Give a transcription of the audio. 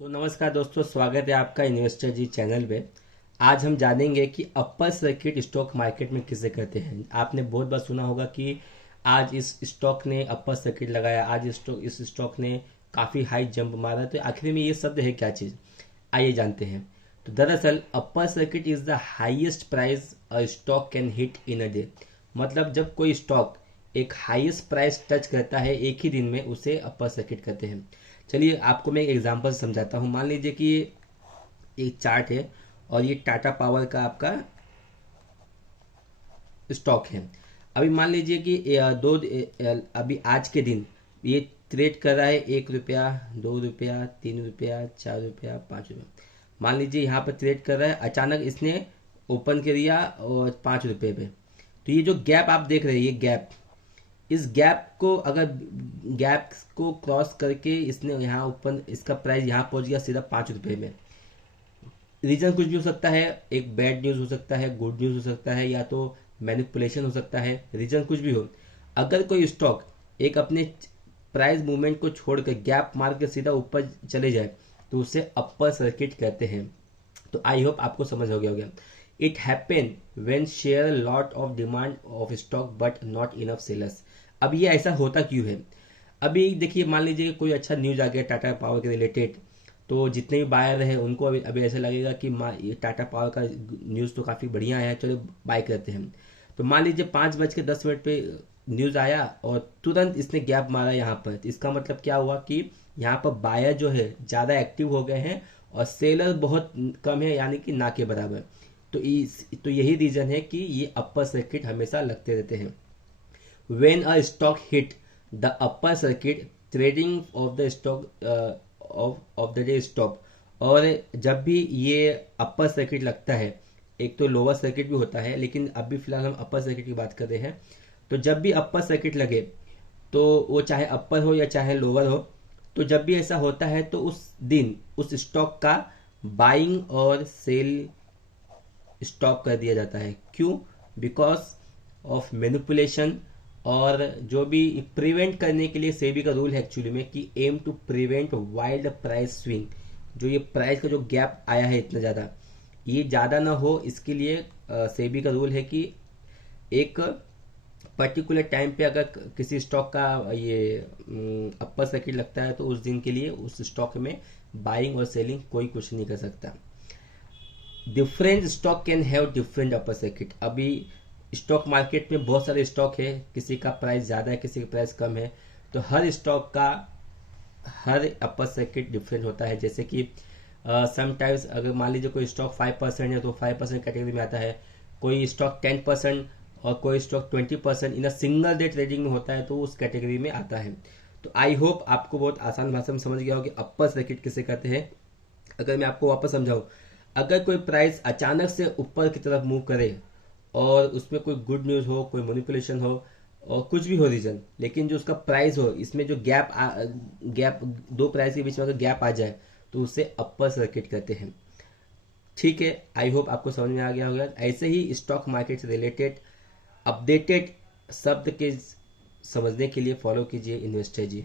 नमस्कार दोस्तों, स्वागत है आपका इन्वेस्टर जी चैनल पे। आज हम जानेंगे कि अपर सर्किट स्टॉक मार्केट में किसे कहते हैं। आपने बहुत बार सुना होगा कि आज इस स्टॉक ने अपर सर्किट लगाया, आज इस स्टॉक ने काफ़ी हाई जंप मारा। तो आखिर में ये शब्द है क्या चीज़, आइए जानते हैं। तो दरअसल upper circuit is the highest price a stock can hit in a day. मतलब जब कोई स्टॉक एक हाईएस्ट प्राइस टच करता है एक ही दिन में, उसे अपर सर्किट कहते हैं। चलिए आपको मैं एक एग्जांपल समझाता हूँ। मान लीजिए कि एक चार्ट है और ये टाटा पावर का आपका स्टॉक है। अभी मान लीजिए कि अभी आज के दिन ये ट्रेड कर रहा है 1 रुपया, 2 रुपया, 3 रुपया, 4 रुपया, 5 रुपया। मान लीजिए यहाँ पर ट्रेड कर रहा है, अचानक इसने ओपन कर दिया और 5 रुपये पे। तो ये जो गैप आप देख रहे हैं, ये गैप, इस गैप को अगर गैप को क्रॉस करके इसने यहाँ ऊपर इसका प्राइस यहाँ पहुंच गया सीधा 5 रुपये में। रीजन कुछ भी हो सकता है, एक बैड न्यूज हो सकता है, गुड न्यूज हो सकता है, या तो मैनिपुलेशन हो सकता है। रीजन कुछ भी हो, अगर कोई स्टॉक एक अपने प्राइस मूवमेंट को छोड़कर गैप मार के सीधा ऊपर चले जाए तो उसे अपर सर्किट कहते हैं। तो आई होप आपको समझ हो गया होगा। It happen when share lot of demand of stock but not enough sellers. अब ये ऐसा होता क्यों है? अभी देखिए, मान लीजिए कोई अच्छा न्यूज आ गया टाटा पावर के रिलेटेड, तो जितने भी बायर हैं उनको अभी ऐसा लगेगा कि ये टाटा पावर का न्यूज़ तो काफ़ी बढ़िया है, चलो बाय करते हैं। तो मान लीजिए 5:10 पे न्यूज़ आया और तुरंत इसने गैप मारा यहाँ पर। तो इसका मतलब क्या हुआ कि यहाँ पर बायर जो है ज़्यादा एक्टिव हो गए हैं और सेलर बहुत कम है, यानी कि ना के बराबर। तो यही रीज़न है कि ये अपर सर्किट हमेशा लगते रहते हैं। When a stock hit the upper circuit, trading of the stock of the day stop। और जब भी ये अपर सर्किट लगता है, एक तो लोअर सर्किट भी होता है, लेकिन अभी फिलहाल हम अपर सर्किट की बात कर रहे हैं। तो जब भी अपर सर्किट लगे, तो वो चाहे अपर हो या चाहे लोअर हो, तो जब भी ऐसा होता है तो उस दिन उस स्टॉक का बाइंग और सेल स्टॉप कर दिया जाता है। क्यों? Because of manipulation. और जो भी प्रिवेंट करने के लिए सेबी का रूल है एक्चुअली में कि aim to prevent wild price swing. जो ये प्राइस का जो गैप आया है इतना ज़्यादा, ये ज़्यादा ना हो, इसके लिए सेबी का रूल है कि एक पर्टिकुलर टाइम पे अगर किसी स्टॉक का ये अपर सर्किट लगता है तो उस दिन के लिए उस स्टॉक में बाइंग और सेलिंग कोई कुछ नहीं कर सकता। Different stock can have different upper circuit. अभी स्टॉक मार्केट में बहुत सारे स्टॉक है, किसी का प्राइस ज़्यादा है, किसी का प्राइस कम है, तो हर स्टॉक का हर अपर सर्किट डिफरेंट होता है। जैसे कि समटाइम्स अगर मान लीजिए कोई स्टॉक 5% है तो 5% कैटेगरी में आता है, कोई स्टॉक 10% और कोई stock 20% in a single day trading में होता है, तो उस कैटेगरी में आता है। तो आई होप आपको बहुत आसान भाषा में समझ गया हो कि अपर सर्किट किसे कहते हैं। अगर मैं आपको वापस समझाऊं, अगर कोई प्राइस अचानक से ऊपर की तरफ मूव करे और उसमें कोई गुड न्यूज़ हो, कोई मैनिपुलेशन हो और कुछ भी हो रीजन, लेकिन जो उसका प्राइस हो, इसमें जो गैप दो प्राइस के बीच में अगर गैप आ जाए तो उसे अपर सर्किट कहते हैं। ठीक है, आई होप आपको समझ में आ गया होगा। ऐसे ही स्टॉक मार्केट से रिलेटेड अपडेटेड शब्द के समझने के लिए फॉलो कीजिए इन्वेस्टर जी।